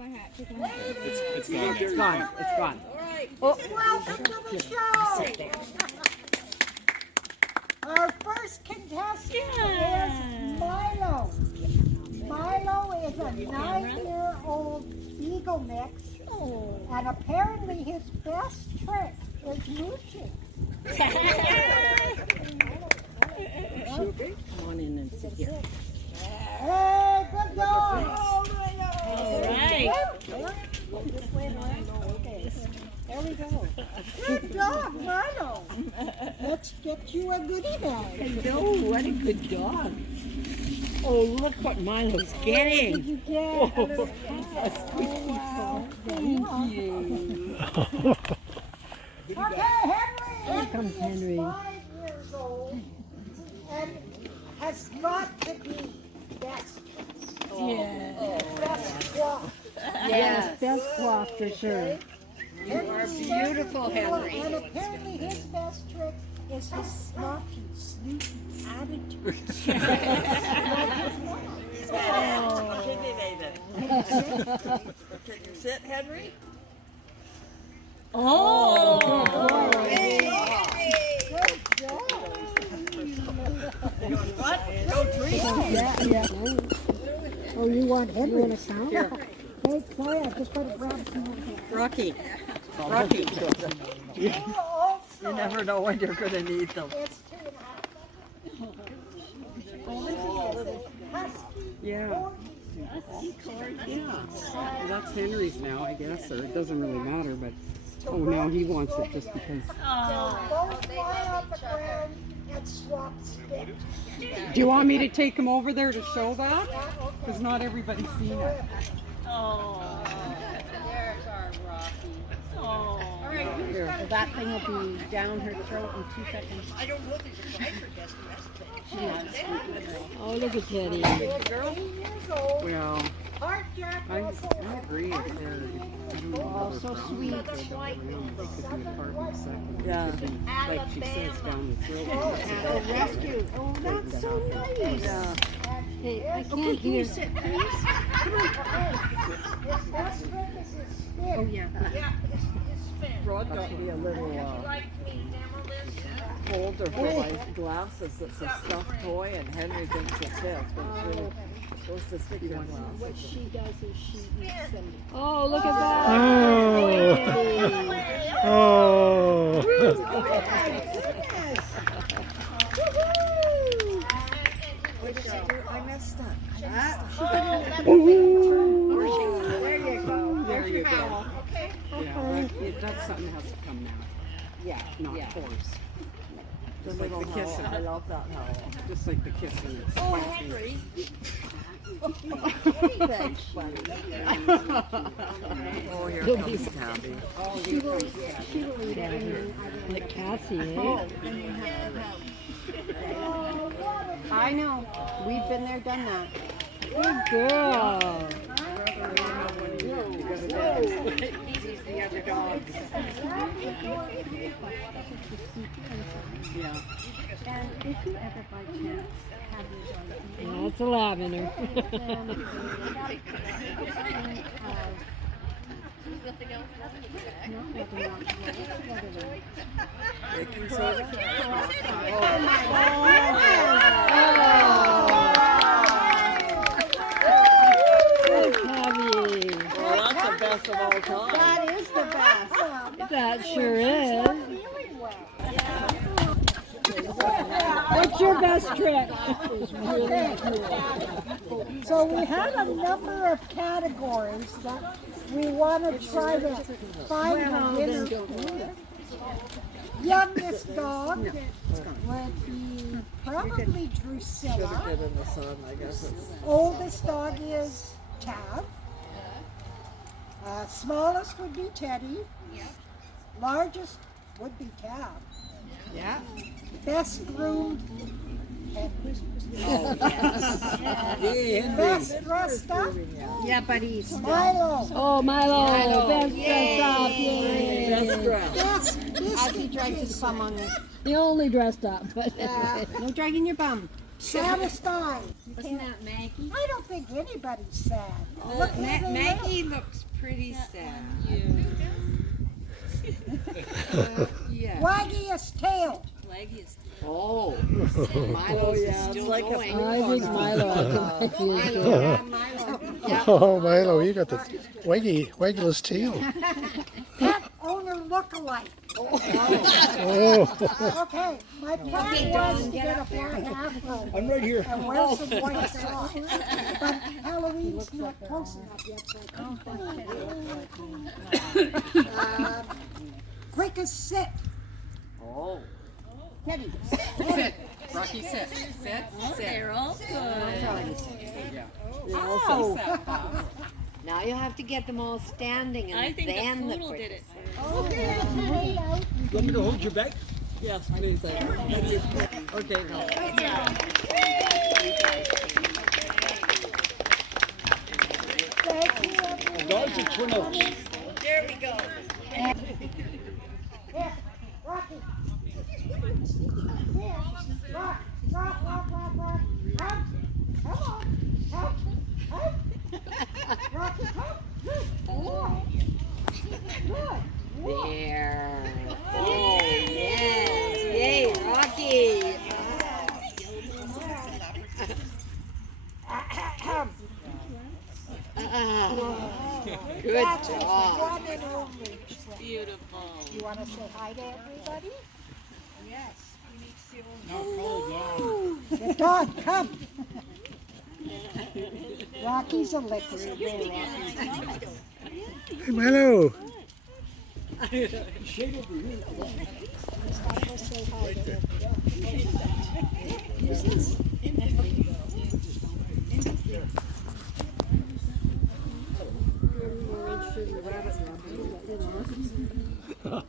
my hat. Take my hat. It's gone. It's gone. It's gone. All right. Oh. Welcome to the show. Our first contestant is Milo. Milo is a 9-year-old Beagle mix, and apparently his best trick is mooching. Come on in and sit here. Hey, good dog. All right. This way around. Okay. There we go. Good dog, Milo. Let's get you a goodie bag. Hello, what a good dog. Oh, look what Milo's getting. What did you get? Oh, A wow. thank you. Okay, Henry. Here comes Henry. Is 5 years old and has got to be best. Best walk. Yes, best walk for sure. You are beautiful, Henry. And apparently his best trick is his snotty, snoopy attitude. Can you sit, Henry? Oh, Good job. What? No treat. Yeah. Oh, you want Henry? You want a sound? Here. Hey, Clay, I just got to grab some more. Rocky. You You never know when you're going to need them. It's 2.5. Husky. yeah. That's Henry's now, I guess, or it doesn't really matter, but oh, now he wants it just because. Both lie on the ground and swap spit. Do you want me to take him over there to show that? Because not everybody's seen it. Oh. There's our Rocky. Oh. All right. Here, that thing will be down her throat in 2 seconds. I don't know if he's a fighter, guess Oh, look at Teddy. 18 years old. Well, Heart Jack I Russell. agree with her. Oh, so sweet. Yeah. Like she says down the throat. Rescue. Oh, that's so nice. Yeah. Hey, I can't hear. Sit, please. Come on. His best friend is his spin. Oh, yeah. Rod got me a little holder for my glasses that's a stuffed toy, and Henry thinks it's his, but it's really supposed to stick your glasses. What she does is she eats them. Oh, look at that. Oh. I messed up. There you go. There you go. Yeah, that's something that has to come now. Yeah, not force. The Just like little the kissing. howl. I love that howl. Just like the kissing. Oh, Henry. Thanks, buddy. Oh, here comes Tabby. Like Cassie, eh? I know. We've been there, done that. Good girl. He's the other dog. Yeah. And if you ever by chance have your dog, That's a lavender. Baking soda? Well, that's the best of all time. that is the best. That sure is. What's your best trick? So we had a number of categories that we want to try to find a winner for. Youngest dog would be probably Should have Drusilla. been in the sun, I guess. It's Oldest dog is Tav. Smallest would be Teddy. Largest would be Tav. Yeah. Best groomed Henry. Best dressed up Yeah, but he's. Milo. Oh, Milo. Best dressed up. Yay. best dress. Best He drags his bum on there. He only dressed up, but no dragging your bum. Saddest eye. Isn't that Maggie? I don't think anybody's sad. Look where they Maggie looks pretty sad. live. Waggiest tail. Oh. Milo's yeah, it's still like a going. I think Milo. Milo. Oh, Milo, you got the waggyless tail. Pet owner look-alike. Oh. Okay, my plan was to get a black afro. I'm right here. And wear some white socks. But Halloween's not close enough yet, so I can't find it. Quickest sit. Oh. Teddy. Sit. Rocky, sit. Sit. They're all good. Oh. Now you'll have to get them all standing and then the poodle did it. Okay, wait out. You want me to hold your back? Yes, please. Okay, no. Thank you, everyone. Guards or twin oaks? Here, Rocky. Here, rock. Up. Come on. Up. Rocky, come. Good boy. Good. There. Oh, yes. Yay, Rocky. Good That's his job. one and only. Beautiful. You want to say hi to everybody? The dog, come. Rocky's a licker. Hey, Milo. More interested in the rabbit now.